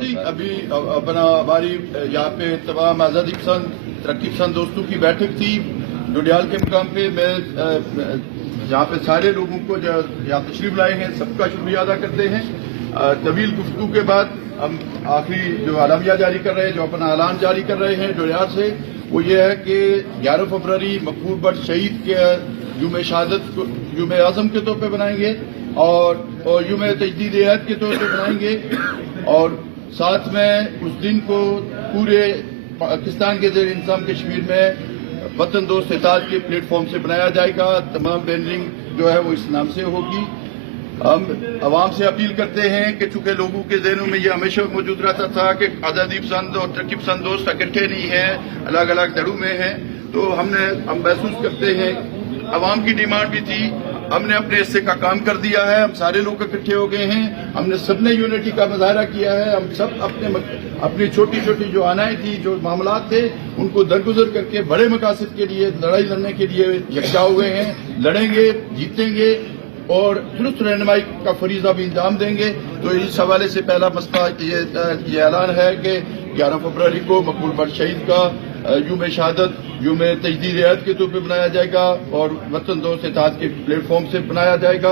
جی अभी अपना हमारी यहाँ पे तमाम आज़ादी पसंद तरक्की पसंद दोस्तों की बैठक थी डोडियाल के मुकाम पे। मैं यहाँ पे सारे लोगों को जो यहाँ तशरीफ लाए हैं सबका शुक्रिया अदा करते हैं। तवील गुफ्तगू के बाद हम आखिरी जो आलमिया जारी कर रहे हैं, जो अपना ऐलान जारी कर रहे हैं डोडियाल से, वो ये है कि 11 फरवरी मकबूल भट्ट शहीद के यूम शहादत को यूम आज़म के तौर पे बनाएंगे और यूम तजदीद हद के तौर पे बनाएंगे। और साथ में उस दिन को पूरे पाकिस्तान के ज़ेर इंतज़ाम कश्मीर में वतन दोस्त इत्तेहाद के प्लेटफॉर्म से बनाया जाएगा। तमाम बैनरिंग जो है वो इस नाम से होगी। हम आवाम से अपील करते हैं कि चूंकि लोगों के ज़हनों में ये हमेशा मौजूद रहता था कि आज़ादी पसंद और तरक्की पसंद दोस्त इकट्ठे नहीं हैं, अलग अलग धड़ों में हैं, तो हम महसूस करते हैं, आवाम की डिमांड भी थी, हमने अपने हिस्से का काम कर दिया है। हम सारे लोग इकट्ठे हो गए हैं, हमने सबने यूनिटी का मुजाहरा किया है। हम सब अपनी छोटी छोटी जो आनाएं थी, जो मामलात थे, उनको दरगुजर करके बड़े मकासद के लिए लड़ाई लड़ने के लिए यकजा हुए हैं। लड़ेंगे, जीतेंगे और दुरुस्त रहनुमाई का फरीजा भी इंजाम देंगे। तो इस हवाले से पहला मसला ये ऐलान है कि 11 फरवरी को मकबूल भट्ट शहीद का यूम शहादत यूम तजदीद हद के तौर पर बनाया जाएगा और वतन दोस्त इत्तेहाद के प्लेटफॉर्म से बनाया जाएगा।